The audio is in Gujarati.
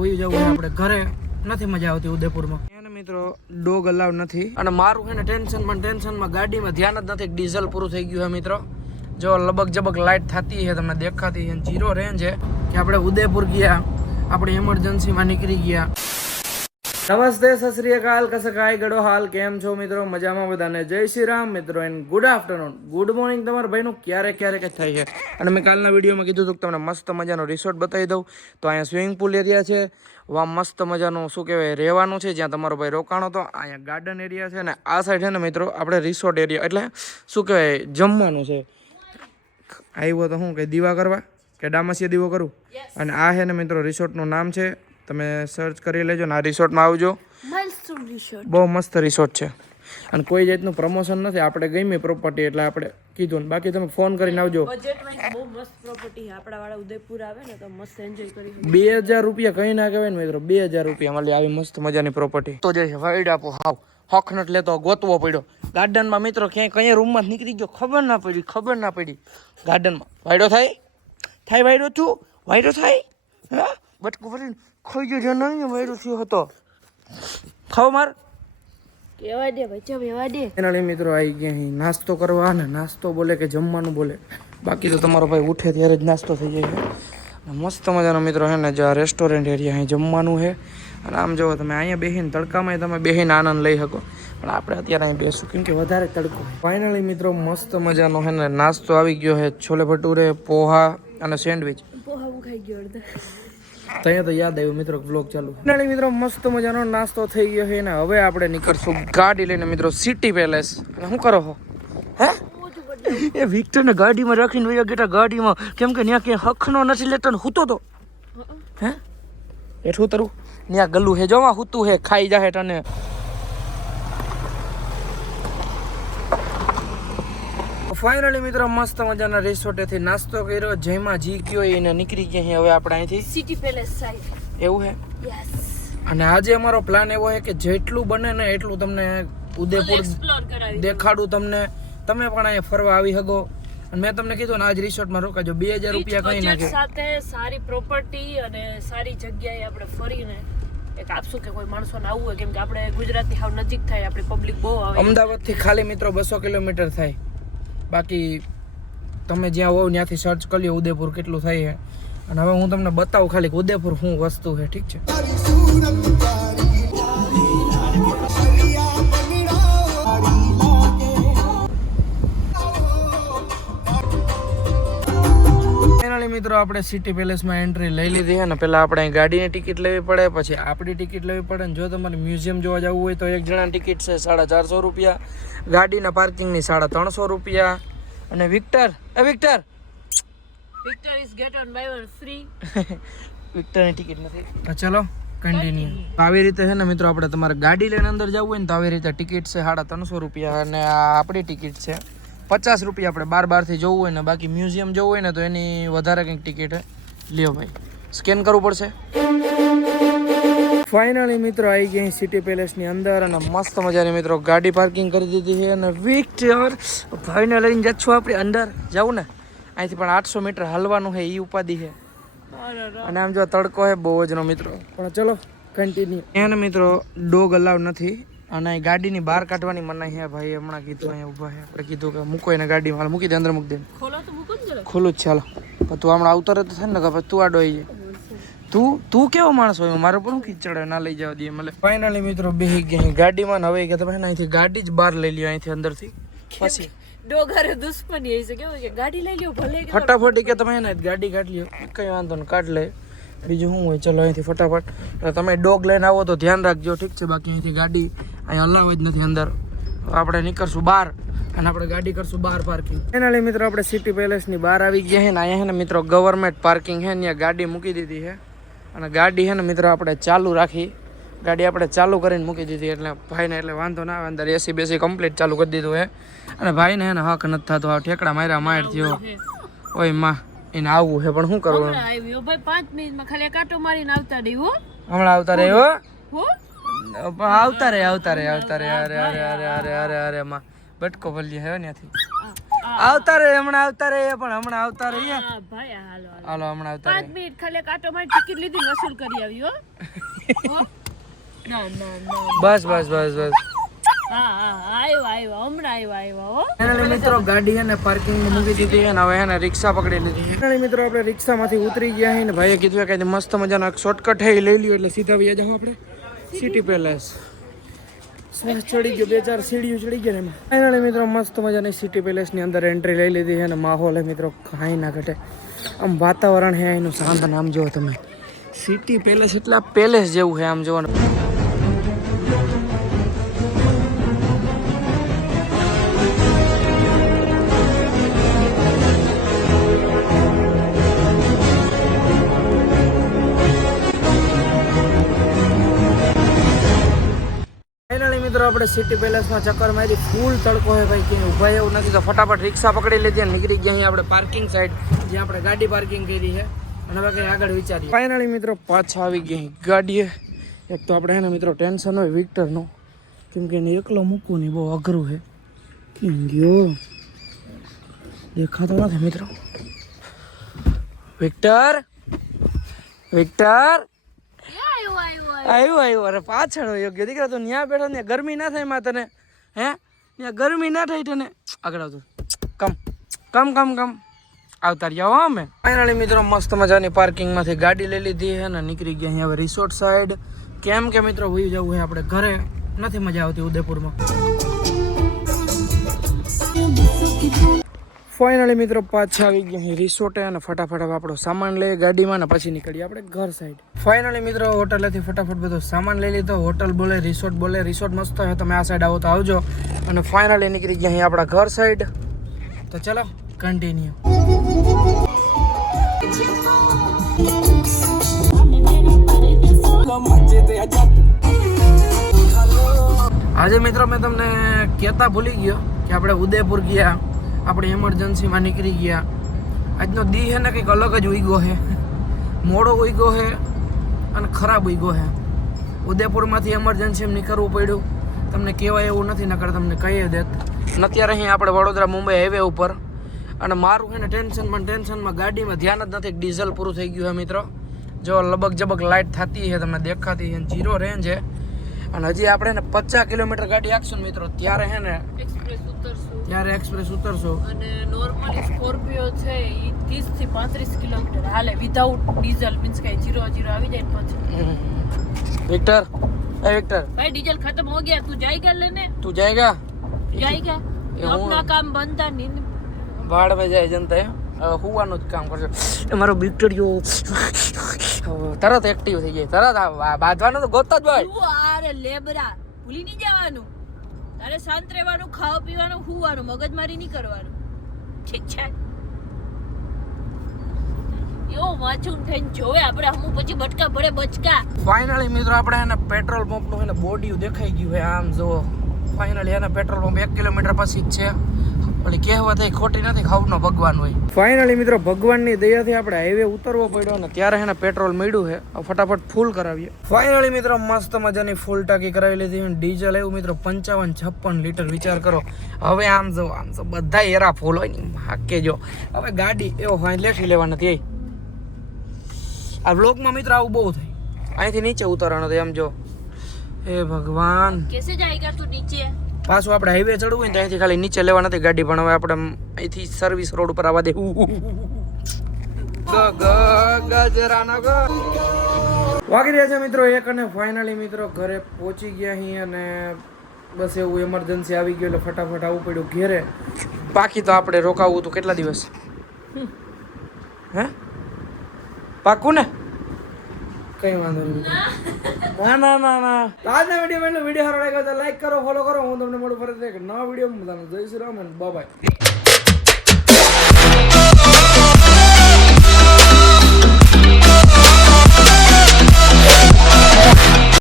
વહી જવું આપણે ઘરે, નથી મજા આવતી ઉદયપુરમાં. એને મિત્રો ડોગ અલાવ નથી અને મારું છે ને ટેન્શનમાં ગાડીમાં ધ્યાન જ નથી. ડીઝલ પૂરું થઈ ગયું છે મિત્રો. જો લબક જબક લાઇટ થતી છે તમને દેખાતી છે. 0 રેન્જ છે કે આપણે ઉદયપુર ગયા, આપણે એમરજન્સીમાં નીકળી ગયા. નમસ્તે, સત શ્રી અકાલ, કસકાય ગડો હાલ, કેમ છો મિત્રો? મજામાં બધાને જય શ્રી રામ મિત્રો and good afternoon, good morning તમારા ભાઈનું ક્યારેક જ થાય છે. અને મેં કાલના વિડીયોમાં કીધું હતું કે તમને મસ્ત મજાનો રિસોર્ટ બતાવી દઉં. તો અહીંયા સ્વિમિંગ પુલ એરિયા છે, વા મસ્ત મજાનું શું કહેવાય રહેવાનું છે, જ્યાં તમારો ભાઈ રોકાણો હતો. અહીંયા ગાર્ડન એરિયા છે ને આ સાઈડ છે ને મિત્રો આપણે રિસોર્ટ એરિયા, એટલે શું કહેવાય જમવાનું છે. આવ્યો તો હું કંઈ દીવા કરવા કે ડામસીએ દીવો કરું. અને આ છે ને મિત્રો રિસોર્ટનું નામ છે, તમે સર્ચ કરી લેજો ને આ રિસોર્ટમાં આવજો. બહુ મસ્ત રિસોર્ટ છે અને કોઈ જાતનું પ્રમોશન નથી. આપણે ગમી પ્રોપર્ટી એટલે આપણે કીધું ને, બાકી તમે ફોન કરીને આવજો. બહુ મસ્ત પ્રોપર્ટી આપણા વાળા ઉદયપુર આવે ને તો મસ્ત એન્જોય કરી. 2000 રૂપિયા કઈ ના કહેવાય ને મિત્રો, 2000 રૂપિયા મળી આવી મસ્ત મજાની પ્રોપર્ટી. તો જે છે વાઈડ આપો હાવ હોખનટ લેતો ગોતવો પડ્યો ગાર્ડનમાં મિત્રો. ક્યાંય કઈ રૂમમાં નીકળી ગયો ખબર ના પડી. ગાર્ડનમાં વાયડો થાય વાયડો છું વાયડો થાય. હા બટકું ભરીને ખોઈ ગયો છે નહીં વાયડો થયો હતો. ખાવ માર કેવા દે બચ્ચા બેવા દે. એના મિત્રો આવી ગયા અહીં નાસ્તો કરવા. ને નાસ્તો બોલે કે જમવાનું બોલે, બાકી તો તમારો ભાઈ ઉઠે ત્યારે જ નાસ્તો થઈ જાય છે. મસ્ત મજાનો મિત્રો છે ને જે આ રેસ્ટોરન્ટ એરિયા અહીં જમવાનું છે. અને આમ જુઓ તમે અહીંયા બેસીને તડકામાં તમે બેસીને આનંદ લઈ શકો, પણ આપણે અત્યારે અહીં બેસું કેમ કે વધારે તડકો. ફાઇનલી મિત્રો મસ્ત મજાનો છે ને નાસ્તો આવી ગયો છે. છોલે ભટુરે, પોહા અને સેન્ડવિચ. પોહા હું ખાઈ ગયો અડધા. ત્યાં તો યાદ આવ્યું મિત્રો બ્લોગ ચાલુ. ફાઇનલી મિત્રો મસ્ત મજાનો નાસ્તો થઈ ગયો છે ને હવે આપણે નીકળશું ગાડી લઈને મિત્રો સિટી પેલેસ. અને શું કરો છો? હે એ વિક્ટરને ગાડીમાં રાખીને વયા ગયા ગાડીમાં, કેમ કે ત્યાં ક્યાંય હખનો નથી લેતો ને હૂતો તો. હે એઠું તરું ત્યાં ગલું હે જોવા હૂતું હે ખાઈ જાહે તને. ફાઇનલી મિત્રો મસ્ત મજાના રિસોર્ટેથી નાસ્તો કર્યો, જેમાં જી કયો એને નીકળી ગયા છે હવે આપણે અહીંથી સિટી પેલેસ સાઈડ. એવું હે. યસ. અને આજે અમારો પ્લાન એવો છે કે જેટલું બને ને એટલું તમને ઉદયપુર દેખાડું તમને. તમે પણ અહીંયા ફરવા આવી શકો. અને મેં તમને કીધું ને આજ રિસોર્ટમાં રોકાજો. 2000 રૂપિયા કઈ નાખે સાથે સારી પ્રોપર્ટી અને સારી જગ્યાએ આપણે ફરીને એક આપશું કે કોઈ માણસોને આવવું હોય, કેમ કે આપણે ગુજરાતથી હાવ નજીક થાય, આપણી પબ્લિક બહુ આવે. અમદાવાદથી ખાલી મિત્રો 200 કિલોમીટર થાય. બાકી તમે જ્યાં હોવ ત્યાંથી સર્ચ કરી લો ઉદયપુર કેટલું થાય છે. અને હવે હું તમને બતાવું ખાલી કે ઉદયપુર શું વસ્તુ છે. ઠીક છે. ફાઇનલી મિત્રો આપણે સિટી પેલેસમાં એન્ટ્રી લઈ લીધી છે ને પહેલાં આપણે અહીં ગાડીની ટિકિટ લેવી પડે, પછી આપણી ટિકિટ લેવી પડે. ને જો તમારે મ્યુઝિયમ જોવા જવું હોય તો એક જણાની ટિકિટ છે 450 રૂપિયા, ગાડીના પાર્કિંગની 350 રૂપિયા. અને Victor is get one buy one free. વિક્ટરની ટિકિટ નથી. તો ચલો કન્ટિન્યુ. આવી રીતે છે ને મિત્રો આપણે તમારે ગાડી લઈને અંદર જવું હોય ને તો આવી રીતે ટિકિટ છે 350 રૂપિયા. અને આ આપણી ટિકિટ છે 50 રૂપિયા. આપણે બારથી જવું હોય ને, બાકી મ્યુઝિયમ જવું હોય ને તો એની વધારે કંઈક ટિકિટ લ્યો ભાઈ, સ્કેન કરવું પડશે. ફાઇનલી મિત્રો આવી ગયા સિટી પેલેસની અંદર અને મસ્ત મજાની મિત્રો ગાડી પાર્કિંગ કરી દીધી છે. અને વિક્ટર ભાઈને લઈને જ છું આપણે અંદર જવું ને, અહીંથી પણ 800 મીટર હાલવાનું છે, એ ઉપાધિ છે. અને આમ જો તડકો છે બહુ જનો મિત્રો. પણ ચલો કન્ટિન્યુ. એને મિત્રો ડોગ અલાવ નથી અને ગાડીની બહાર કાઢવાની મનાઈ છે. ભાઈ હમણાં કીધું અહીંયા ઊભા છે, આપણે કીધું કે મૂકો એને ગાડીમાં, મૂકી દે અંદર મૂકી દે. ખોલો તો મૂકો ને જરા. ખોલું જ છે. હાલો પણ તું હમણાં આવતો રહેતો થાય ને કે તું આડો આવી જાય. તું કેવો માણસ હોય, મારો પણ ખીચડે ના લઈ જવા દે મને. ફાઇનલી મિત્રો બેસી ગયા ગાડીમાં ને હવે કે તમે અહીંથી ગાડી જ બહાર લઈ લ્યો અહીંથી અંદરથી. પછી ડોગારે દુશ્મની આવી છે કેવું કે ગાડી લઈ લ્યો ભલે ફટાફટ કે તમે એને ગાડી કાઢ લ્યો, કઈ વાંધો ને કાઢ લે. બીજું શું હોય, ચલો અહીંથી ફટાફટ. તમે ડોગ લઈને આવો તો ધ્યાન રાખજો, ઠીક છે? બાકી અહીંથી ગાડી અહીંયા અલાવ જ નથી અંદર. આપણે નીકળશું બહાર અને આપણે ગાડી કરશું બહાર પાર્કિંગ. ફાઇનલી મિત્રો આપણે સિટી પેલેસની બહાર આવી ગયા છે ને અહીંયા છે ને મિત્રો ગવર્મેન્ટ પાર્કિંગ છે, ત્યાં ગાડી મૂકી દીધી છે. અને ગાડી છે ને મિત્રો આપણે ચાલુ રાખી, ગાડી આપણે ચાલુ કરીને મૂકી દીધી એટલે ભાઈને એટલે વાંધો ના આવે. અંદર એસી બેસી કમ્પ્લીટ ચાલુ કરી દીધું છે. અને ભાઈને એને હક નથી થતો, આ ઠેકડા માર્યા થયો. ઓય માં એને આવવું છે પણ શું કરવું? આવ્યો ભાઈ 5 મિનિટમાં ખાલી કાંટો મારીને આવતા રહી. હો હમણાં આવતા રહે. હો આવતા રે. અરે માં બટકો ભલી હે ત્યાંથી. આવતા રે હમણાં આવતા રે પણ હમણાં આવતા રે હા ભાઈ હાલો હાલો હાલો હમણાં આવતા 5 મિનિટ ખાલી કાંટો મારી ટિકિટ લીધી ને વસૂલ કરી આવી હો ના ના ના બસ બસ બસ બસ હા હા આવ્યો હમણાં હો ફાઇનલી મિત્રો ગાડી હે ને પાર્કિંગ માં મૂકી દીધી અને હવે એને રિક્ષા પકડી લીધી ફાઇનલી મિત્રો આપણે રિક્ષામાંથી ઉતરી ગયા હે ને ભાઈએ કીધું કે મસ્ત મજાનો એક શોર્ટકટ હે લઈ લ્યો એટલે સીધા વયા જાવ આપણે સિટી પેલેસ શ્વાસ ચડી ગયો 2-4 સીડીઓ ચડી ગયા એમાં ફાઇનલી મિત્રો મસ્ત મજાની સિટી પેલેસ ની અંદર એન્ટ્રી લઈ લીધી છે અને માહોલ હે મિત્રો કાંઈ ના ઘટે આમ વાતાવરણ હે એનું શાંત આમ જો તમે સિટી પેલેસ એટલે પેલેસ જેવું છે આમ જોવાનું મિત્રો આપણે સિટી પેલેસમાં ચક્કર મારી ફૂલ તડકો હે ભાઈ ક્યાંય ઊભા એવું નથી તો ફટાફટ રિક્ષા પકડી લીધી અને નીકળી ગયા અહીં આપણે પાર્કિંગ સાઈડ જ્યાં આપણે ગાડી પાર્કિંગ કરી છે અને હવે કંઈ આગળ વિચારીએ ફાઇનલી મિત્રો પાછા આવી ગયા અહીં ગાડીએ એક તો આપણે એને મિત્રો ટેન્શન હોય વિક્ટરનું કેમ કે એને એકલો મૂકવું નહીં બહુ અઘરું છે કેમ ગયો દેખાતો નથી મિત્રો વિક્ટર વિક્ટર આવ્યું અરે પાછળ યોગ્ય દીકરા તું ત્યાં બેઠો ને ગરમી ના થાય માં તને હે ત્યાં ગરમી ના થાય તને આગળ આવતું કમ આવતા રહ્યા હો અમે ફાઇનલી મિત્રો મસ્ત મજાની પાર્કિંગમાંથી ગાડી લઈ લીધી છે ને નીકળી ગયા અહીંયા હવે રિસોર્ટ સાઈડ કેમ કે મિત્રો હોઈ જવું છે આપણે ઘરે નથી મજા આવતી ઉદયપુરમાં ફાઇનલી મિત્રો પાછા આવી ગયા અહીં રિસોર્ટે અને ફટાફટ હવે આપણો સામાન લઈએ ગાડીમાં ને પછી નીકળીએ આપણે ઘર સાઈડ ફાઇનલી મિત્રો હોટલેથી ફટાફટ બધો સામાન લઈ લીધો હોટલ બોલે રિસોર્ટ મસ્ત છે તમે આ સાઈડ આવો તો આવજો અને ફાઇનલી નીકળી ગયા અહીં આપણા ઘર સાઈડ તો ચલો કન્ટિન્યુ આજે મિત્રો મેં તમને કહેતા ભૂલી ગયો કે આપણે ઉદયપુર ગયા આપણે એમરજન્સીમાં નીકળી ગયા આજનો દી છે ને કંઈક અલગ જ ઉગ્યો છે મોડો ઉગ્યો છે અને ખરાબ ઉગ્યો છે ઉદયપુરમાંથી એમરજન્સીમાં નીકળવું પડ્યું તમને કહેવાય એવું નથી નકર તમને કહી દેત અત્યારે અહીં આપણે વડોદરા મુંબઈ હાઈવે ઉપર અને મારું છે ને ટેન્શનમાં ગાડીમાં ધ્યાન જ નથી ડીઝલ પૂરું થઈ ગયું છે મિત્રો જો લબક જબક લાઇટ થતી છે તમને દેખાતી છે 0 રેન્જ છે અને હજી આપણે ને 50 કિલોમીટર ગાડી આખશું ને મિત્રો ત્યારે હે ને એક્સપ્રેસ ઉતરશું અને નોર્મલી સ્કોર્પિયો છે ઈ 30 થી 35 કિલોમીટર હાલે વિધાઉટ ડીઝલ મીન્સ કે 0 આવી જાય પછી વિક્ટર भाई डीजल खत्म हो गया तू जाएगा लेने તું જાયગા जाएगा ये हूँ। अपना काम बनता नहीं ભાડ में જાય જનતા હવે હુવાનું જ કામ કરશે એ મારો વિક્ટરિયો તરત એક્ટિવ થઈ જાય તરત બાંધવાનું તો ગોતતા જ ભાઈ તું આરે લેબરા ભૂલી નહીં જવાનું તારે શાંત રહેવાનું ખાવા પીવાનું હુવાનું મગજમારી નહીં કરવાનું ઠીક છે યો વાચું થઈને જોવે આપણે હમું પછી બટકા પડે બચકા ફાઇનલી મિત્રો આપણે એને પેટ્રોલ પંપનું એને બોડી દેખાઈ ગયું છે આમ જો ફાઇનલી એને પેટ્રોલ પંપ 1 કિલોમીટર પછી જ છે ઓલી કહેવત એ ખોટી નથી ખાવનો ભગવાન હોય ફાઇનલી મિત્રો ભગવાનની દયાથી આપણે હાઈવે ઉતરવો પડ્યો ને ત્યારે એને પેટ્રોલ મળ્યું છે ફટાફટ ફૂલ કરાવીએ ફાઇનલી મિત્રો મસ્ત મજાની ફૂલ ટાંકી કરાવી લીધી અને ડીઝલ એવું મિત્રો 55-56 લીટર વિચાર કરો હવે આમ જો બધા એરા ફૂલ હોય ને હાકે જો હવે ગાડી એવો ફાઇન લેખી લેવા નથી આ વ્લોગમાં મિત્રો આવું બહુ થાય અહીંથી નીચે ઉતરવાનું એમ જો એ ભગવાન કેસે જાયેગા તું નીચે પાછું આપણે હાઈવે ચડવું હોય ને ત્યાંથી ખાલી નીચે લેવા નથી ગાડી પણ હવે આપણે અહીંથી સર્વિસ રોડ ઉપર આવવા દે વાગી રહ્યા છે મિત્રો 1 અને ફાઇનલી મિત્રો ઘરે પહોંચી ગયા અહીં અને બસ એવું એમરજન્સી આવી ગયું એટલે ફટાફટ આવવું પડ્યું ઘેરે બાકી તો આપણે રોકાવું હતું કેટલા દિવસ હે પાકું ને કઈ વાંધો નહીં ના આજના વિડીયો સારો લાગ્યો તો લાઈક કરો ફોલો કરો હું તમને મળું ફરી એક નવા વિડીયો જય શ્રી રામ બાય બાય